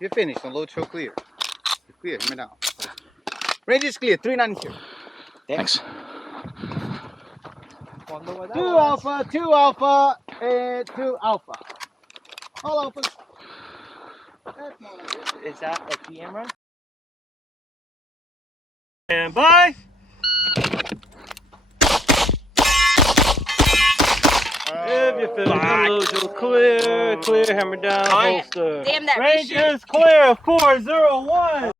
You're finished. The load show clear. You're clear. Hammer down. Range is clear. 392. Thanks. 2 alpha, 2 alpha, and 2 alpha. All alphas. That's more like it. Is that a camera? And bye. If you feel the load show clear, hammer down, holster. Damn that Range reshot. is clear. 401.